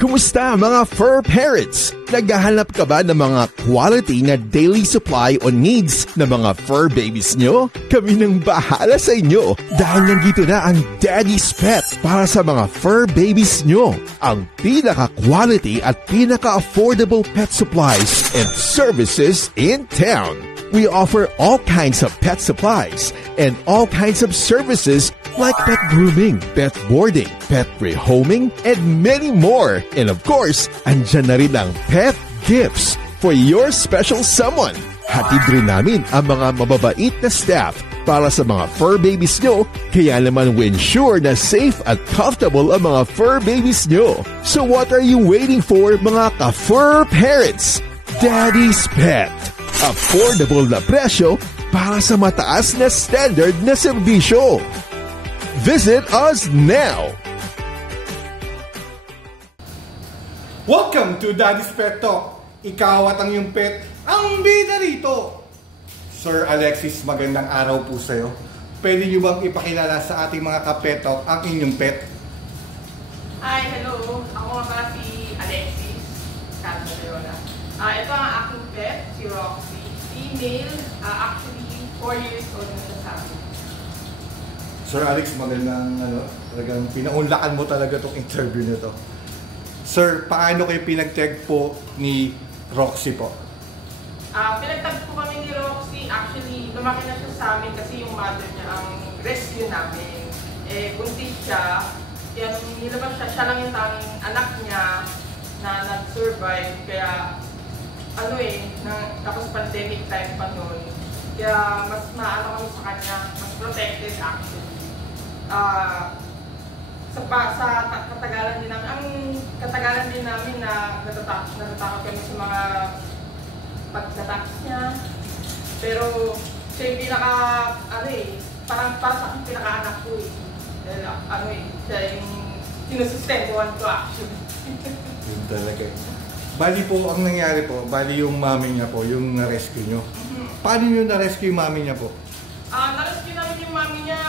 Kumusta mga fur parents? Naghahanap ka ba ng mga quality na daily supply o needs ng mga fur babies nyo? Kami nang bahala sa inyo dahil nandito na ang Daddy's Pet para sa mga fur babies nyo. Ang pinaka-quality at pinaka-affordable pet supplies and services in town. We offer all kinds of pet supplies and all kinds of services like pet grooming, pet boarding, pet rehoming, and many more. And of course, andyan na rin ang pet gifts for your special someone. Hatid rin namin ang mga mababait na staff para sa mga fur babies nyo, kaya naman we ensure na safe at comfortable ang mga fur babies nyo. So what are you waiting for, mga ka-fur parents? Daddy's Pet. Affordable na presyo para sa mataas na standard na serbisyo. Visit us now! Welcome to Daddy's Pet Talk. Ikaw at ang iyong pet, ang bida rito. Sir Alexis, magandang araw po sa'yo. Pwede niyo bang ipakilala sa ating mga ka-pet talk ang inyong pet? Hi, hello. Ako nga pala si Alexis Calderola. Ito ang aking pet, si Roxy. Female, actually 4 years old na siya sa akin. Sir Alex, magandang talagang pinaunlakan mo talaga itong interview nito. Sir, paano kayo pinag-tag po ni Roxy po? Pinag-tag po kami ni Roxy. Actually, lumaki na siya sa amin kasi yung mother niya ang rescue namin. Buntis siya. Kaya nilabas siya lang yung tanging anak niya na nag-survive. Kaya tapos pandemic time pa noon. Kaya mas maano kami sa kanya, mas protected actually. Sa katagalan din namin, ang katagalan din namin na natatakot kami sa mga pagtataks niya. Pero siya yung parang para sa akin pinaka-anak ko eh. Dahil siya yung sinusustentuhan ko actually. Yun talaga eh. Bali po, ang nangyari po, bali yung mami niya po, yung na-rescue nyo. Paano nyo na-rescue yung mami niya po? Na-rescue namin yung mami niya,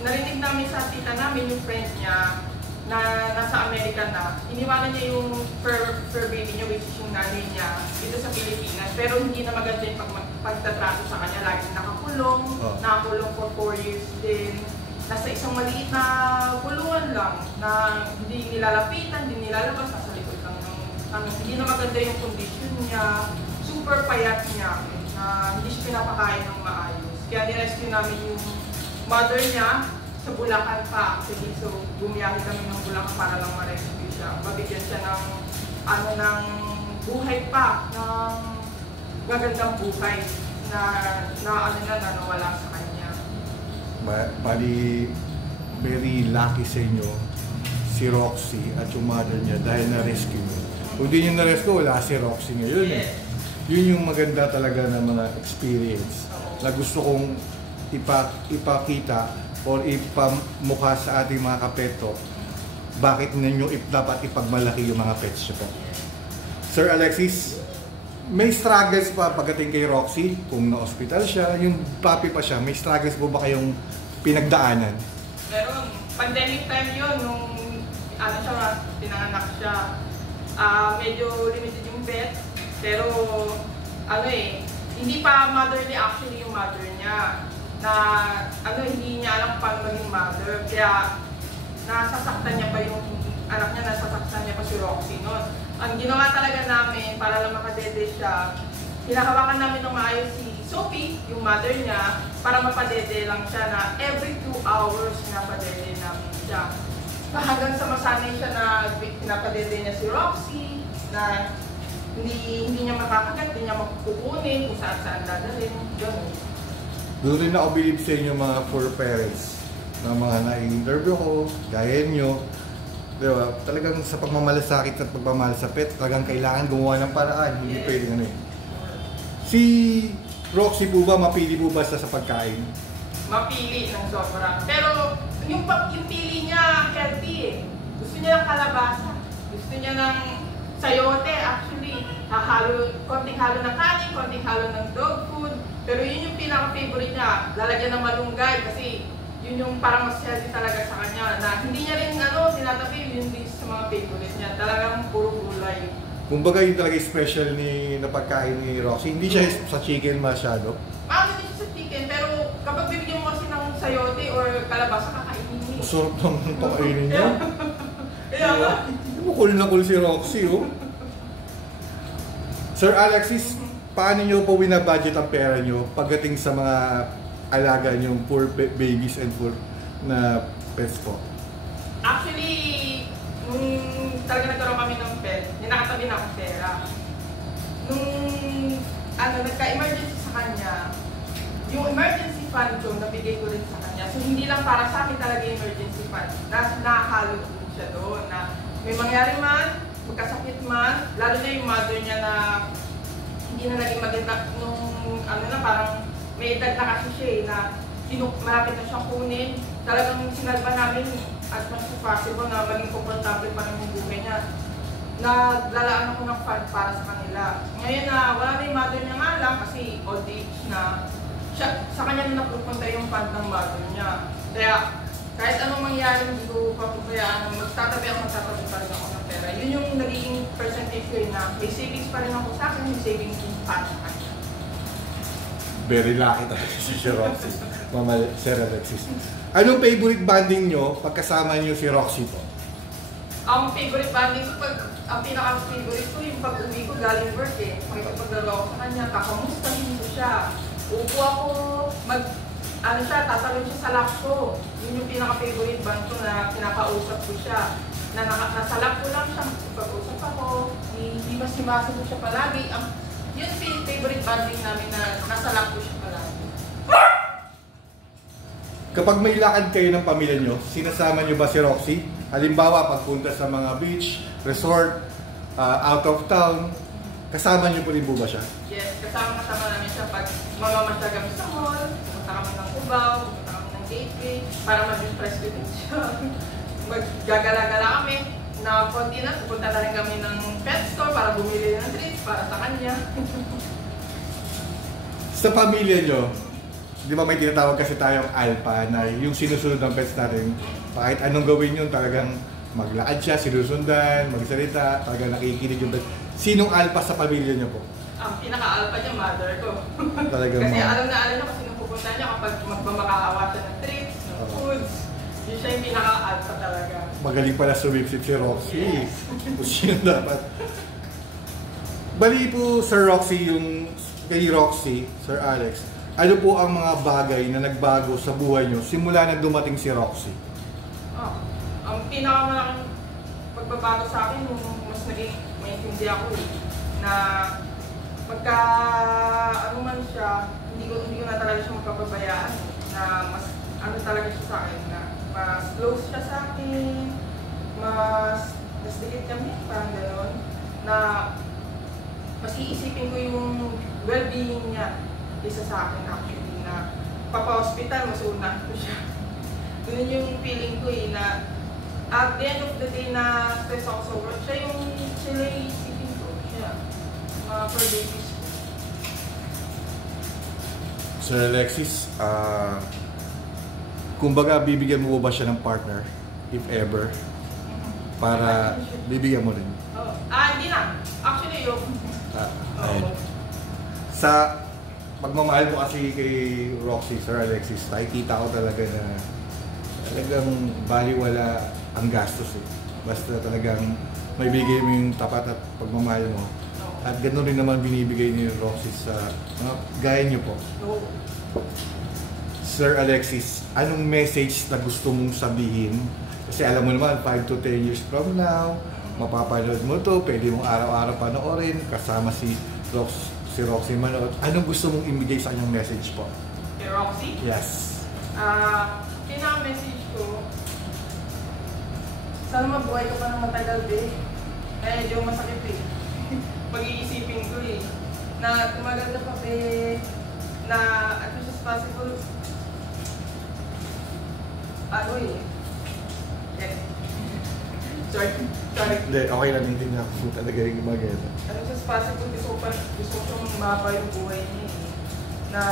narinig namin sa tita namin, yung friend niya, na nasa Amerika na. Iniwanan niya yung fur baby niya, which is yung nanay niya, dito sa Pilipinas. Pero hindi na maganda yung pagtatrato sa kanya. Laging nakakulong for 4 years din. Nasa isang maliit na kulungan lang, na hindi nilalapitan, hindi nilalabas, nasa likod lang ng hindi na maganda yung condition niya, super payat niya, na hindi siya pinapakain ng maayos. Kaya nirescue namin yung mother niya sa Bulacan pa actually. So bumiyahe kami ng Bulacan para lang ma-rescue siya. Mabigyan siya ng buhay pa, ng magandang buhay na nawala sa kanya. Bali, very lucky sa inyo si Roxy at yung mother niya dahil na-rescue nyo. Kung di nyo na-rescue, wala si Roxy ngayon eh. Yun yung maganda talaga ng mga experience na gusto kong ipakita or ipamukha sa ating mga kapeto bakit ninyo dapat ipagmalaki yung mga pets nyo po. Sir Alexis, may struggles pa pagdating kay Roxy? Kung na-hospital siya, yung puppy pa siya, may struggles po ba kayong pinagdaanan? Meron. Pandemic time yun, nung pinanganak siya. Medyo limited yung vet, pero hindi pa motherly actually yung mother niya. Na hindi niya alam paano maging mother. Kaya nasasaktan niya pa yung anak niya, nasasaktan niya pa si Roxy noon. Ang ginawa talaga namin para lang makadede siya, hinahawakan namin ng maayos si Sophie, yung mother niya, para mapadede lang siya na every 2 hours pinapadede namin siya. Hanggang sa masanay siya na pinapadede niya si Roxy, na hindi niya makakagat, hindi niya makukunin, kung saan dadalhin, gano'n. Doon rin ako believe sa inyo mga fur parents na mga na-interview ko, gaya nyo. Diba? Talagang sa pagmamalasakit at pagmamahal sa pet, talagang kailangan gumawa ng paraan, hindi pwedeng Si Roxy po ba, mapili po ba sa pagkain? Mapili ng sobra. Pero yung pili niya, healthy eh. Gusto niya ng kalabasa. Gusto niya ng sayote actually. Konting halo ng kanin, konting halo ng dog food. Pero yun yung pinaka-favorite niya. Lalagyan ng malunggay kasi yun yung parang mas healthy talaga sa kanya. Na hindi niya rin tinatabi yun din sa mga favorite niya. Talagang puro gulay. Kumbaga yung talaga special na pagkain ni Roxy. Hindi siya sa chicken masyado. Hindi siya sa chicken, pero kapag bibigyan mo kasi ng sayote or kalabasa, kakainin niya. Masarap naman pakainin niya. Kaya nga. Cool na cool si Roxy, oh. Sir Alexis, paano nyo po winabudget ang pera nyo pagdating sa mga alaga niyong poor babies and poor na pets po? Actually, nung talaga nagkaroon kami ng pet, nakatabi na akong pera. Nung nagka-emergency sa kanya, yung emergency fund ko, nabigay ko rin sa kanya. So hindi lang para sa amin talaga yung emergency fund. Nakahalo din siya doon na may mangyari man, magkasakit man, lalo na yung mother niya na hindi na naging maganda nung parang may edad na kasi siya na malapit na siyang kunin. Talagang sinalba namin as much as possible na maging komportable pa rin yung buhay niya. Naglalaan ako ng fund para sa kanila. Ngayon na wala na yung mother niya nga lang kasi old age na, sa kanya na napupunta yung fund ng mother niya. Kaya kahit anong mangyari, hindi ko papabayaan, magtatabi pa rin ako ng pera. Yun yung naging percentage ko na may savings pa rin ako sa akin, may savings din para sa kanya. Very lucky talaga si Roxy. Mama Sir Alexis. Anong favorite banding nyo pagkasama nyo si Roxy po? Ang favorite banding ko, ang pinaka-favorite ko yung pag-uwi ko galing work eh. Pagpaglaro ako sa kanya, kakamustahin ko siya. Upo ako, tatalon siya sa lap ko. Yun yung pinaka-favorite band ko na pinakausap ko siya. Nasa lap ko lang siya, pag-usap ako, himas-himasin ko siya palagi. Yun yung favorite banding namin na nasa lap ko siya palagi. Kapag may lakad kayo ng pamilya nyo, sinasama nyo ba si Roxy? Halimbawa, pagpunta sa mga beach, resort, out of town, kasama nyo po rin po ba siya? Yes, kasama namin siya pag mamamasya kami sa mall, pumunta kami ng Cubao, pumunta kami ng Gateway, para mag-impress ko din siya. Maggagala-gala kami. Na konti na, pupunta na rin kami ng pet store para bumili ng treats para sa kanya. Sa pamilya nyo, di ba may tinatawag kasi tayong alpha na yung sinusunod ng pets natin, kahit anong gawin yun, talagang maglakad siya, sinusundan, magsalita, talagang nakikinig yung pet. Sinong alpha sa pamilya nyo po? Ang pinaka-alpha niya, mother ko. Talagang kasi alam na kasi nung pupunta niya kapag magmamakaawa siya ng treats, ng foods, yun siya yung pinaka-alpha talaga. Magaling pala sumipsip si Roxy. Yes. Kung sino dapat. Bali po, Sir Roxy, kay Roxy, Sir Alex, ano po ang mga bagay na nagbago sa buhay nyo simula na dumating si Roxy? Ang pinakamalaking pagbabago sa akin nung mas naging maintindihan ako na pagka man siya, hindi ko na talaga siya magpapabayaan na mas talaga siya sa akin na mas close siya sa akin, mas dikit kami, parang gano'n, na mas iisipin ko yung well-being niya isa sa akin actually, na papa-hospital, mas unahan ko siya. Ganun yung feeling ko na at the end of the day na stress ako sa work, siya yung iisipin ko, siya, for babies ko. Sir Alexis, kumbaga, bibigyan mo ba siya ng partner, if ever, para bibigyan mo rin? Hindi na. Actually, yung... Sa pagmamahal mo kasi kay Roxy, Sir Alexis, nakikita ko talaga na talagang baliwala ang gastos eh. Basta talagang may bigay mo yung tapat at pagmamahal mo. At gano'n rin naman binibigay ni Roxy sa gaya niyo po. Sir Alexis, anong message na gusto mong sabihin? Kasi alam mo naman, 5 to 10 years from now, mapapanood mo to, pwede mong araw-araw panoorin, kasama si Roxy manood. Anong gusto mong ibigay sa kanyang message po? Kay Roxy? Yes. Pinaka-message ko, sana mabuhay ka pa ng matagal, be. Medyo masakit eh. Pag-iisipin ko eh. Na tumagal ka pa, be. Na as much as possible, Sorry. Hindi, okay lang, hindi na ako talaga yung gumagana. As much as possible, gusto ko siyang mapa yung buhay niya eh. Na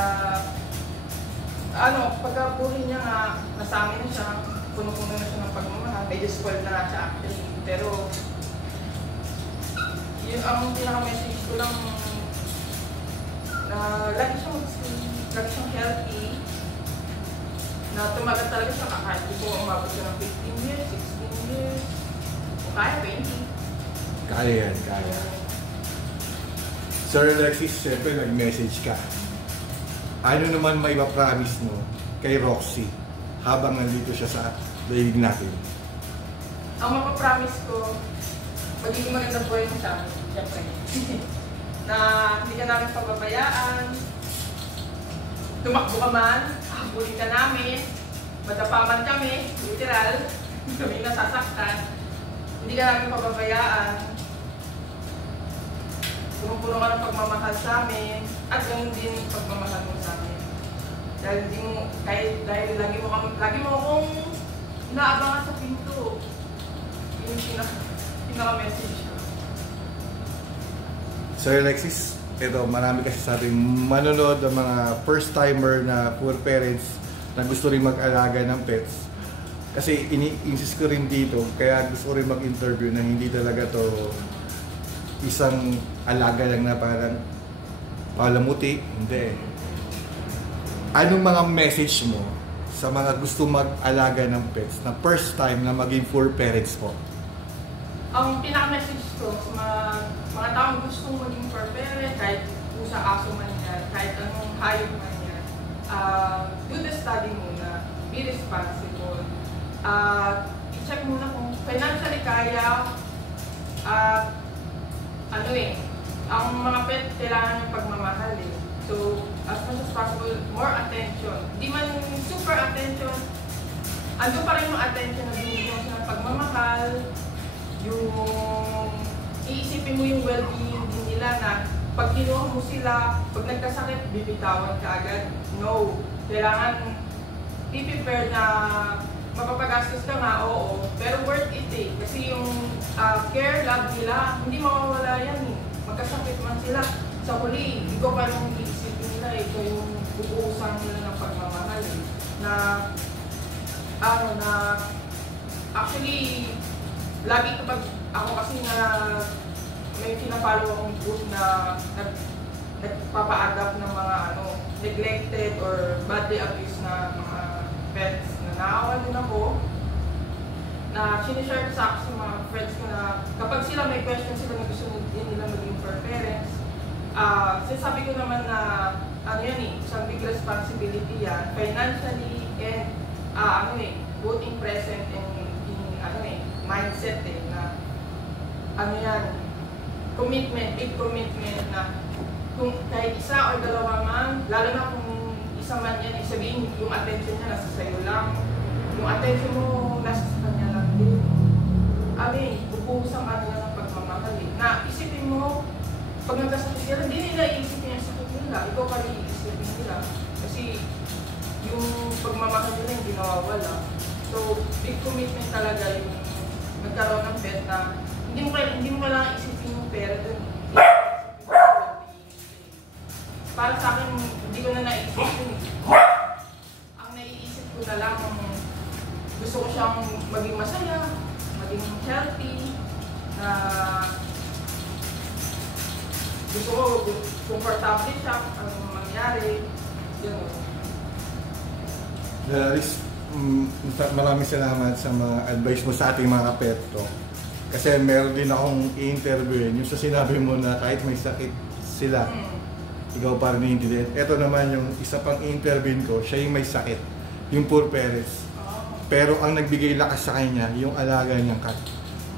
Pagkabuhay niya nga, nasa amin na siya, puno-puno na siya ng pagmamahal, medyo spoiled na nga siya actually. Pero, yun ang pinaka-message ko lang, na lagi siyang healthy, na tumagal talaga siya kahit di ko umabot siya ng 15 years, 16 years, o kaya 20. Kaya yan, kaya. Sir Alexis, siyempre nag-message ka. Ano naman may ipapromise mo kay Roxy habang nandito siya sa daig natin? Ang mapapromise ko, magiging magandang buhay mo sa amin, siyempre. Na hindi ka namin pababayaan, tumakbo ka man, habulin ka namin, madapaman kami, literal, kami nasasaktan, hindi ka namin pababayaan, puno-puno ka ng pagmamahal sa amin, at ganun din pagmamahal mo sa amin. Dahil lagi mo akong inaabangan sa pinto. Yung pinaka-message ko. Sir Alexis, ito, marami kasi sa ating manonood ng mga first-timer na poor parents na gusto rin mag-alaga ng pets. Kasi ini-insist ko rin dito, kaya gusto ko rin mag-interview na hindi talaga to isang alaga lang na parang palamuti. Hindi. Anong mga message mo sa mga gusto mag-alaga ng pets na first time na maging poor parents po? Ang pinaka-message ko sa mga taong gustong maging poor parent, kahit pusa, aso man yan, kahit anong hayop man yan, do the study muna, be responsible, i-check muna kung financially kaya, ang mga pet kailangan yung pagmamahal eh. So, as much as possible, more attention. Di man super attention, ando pa rin yung attention na binigyan siya ng pagmamahal, yung iisipin mo yung well-being din nila na pag kinuha mo sila, pag nagkasakit, bibitawan ka agad. No. Kailangan i-prepare na mapapagastos ka nga, oo, pero worth it eh. Kasi yung care, love nila, hindi mawawala yan eh. Magkasakit man sila, sa huli, ikaw pa rin iisipin nila, ikaw yung bubuusan nila ng pagmamahal eh. Actually, lagi kapag ako kasi may pinapalo akong group na nagpapa-adapt ng mga neglected or badly abused na mga pets na naawa din ako, na sinishare ko sa mga friends ko na kapag sila may question sila na gusto nila maging for parents, sinasabi ko naman na isang big responsibility yan, financially and both in present and in mindset na commitment, big commitment na kung kahit isa o dalawa man, lalo na kung isa man yan, sabihin yung attention niya nasa sayo lang, yung attention mo nasa sa kanya lang din. Bubuhusan ka nila ng pagmamahal eh. Na isipin mo, pag nagkasakit sila, hindi nila iisipin yung sakit nila, ikaw pa rin iisipin nila. Kasi yung pagmamahal nila hindi nawawala. So, big commitment talaga yung nagkaroon ng pet na hindi mo kailangan isipin yung pera dun. Para sa akin, hindi ko na naisip yun. Ang naiisip ko na lang, gusto ko siyang maging masaya, maging healthy, na gusto ko comfortable siya, anong mangyari, yun. Laris, maraming salamat sa mga advice mo sa ating mga petto. Kasi meron din akong i-interviewin yung sa sinabi mo na kahit may sakit sila, ikaw pa rin naiintindihan. Ito naman yung isa pang i-interviewin ko, siya yung may sakit, yung poor parents. Pero ang nagbigay lakas sa kanya, yung alaga niyang cat.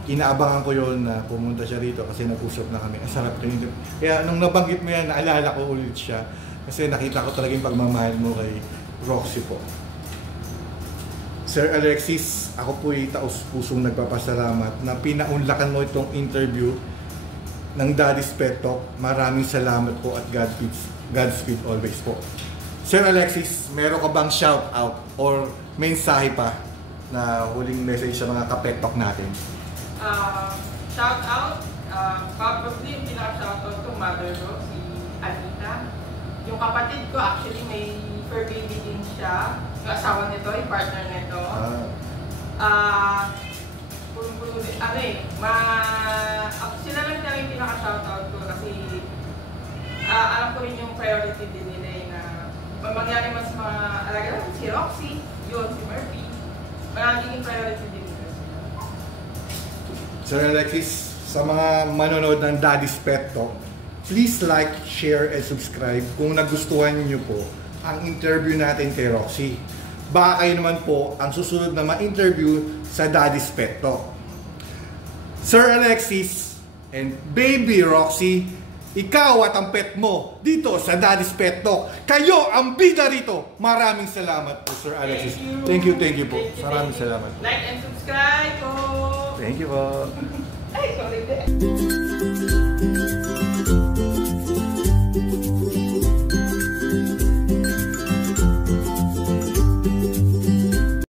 Inaabangan ko yun na pumunta siya rito kasi nag-usap na kami. Ang sarap rin. Kaya nung nabanggit mo yan, naalala ko ulit siya. Kasi nakita ko talaga yung pagmamahal mo kay Roxy po. Sir Alexis, ako po'y taos-pusong nagpapasalamat na pinaunlakan mo itong interview ng Daddy's Pet Talk. Maraming salamat po at Godspeed always po. Sir Alexis, meron ka bang shout out or mensahe pa na huling message sa mga ka-pet talk natin? Shout out, probably yung pinaka-shout out ko, mother ko, si Anita. Yung kapatid ko actually may fur baby din siya. Yung asawa nito, yung partner nito. Puno-puno din. Ano eh, sila lang talaga yung pinaka-shoutout ko kasi alam ko rin yung priority din nila na mangyari mas mga alaga si Roxy, yun, si Murphy. Magiging priority din nila. Sir Alexis, sa mga manonood ng Daddy's Pet Talk, please like, share, and subscribe kung nagustuhan niyo po ang interview natin kay Roxy. Baka kayo naman po ang susunod na ma-interview sa Daddy's Pet Talk. Sir Alexis and Baby Roxy, ikaw at ang pet mo dito sa Daddy's Pet Talk. Kayo ang bida rito. Maraming salamat po, Sir Alexis. Thank you po. Maraming salamat po. Like and subscribe po. Thank you po. Ay, sorry.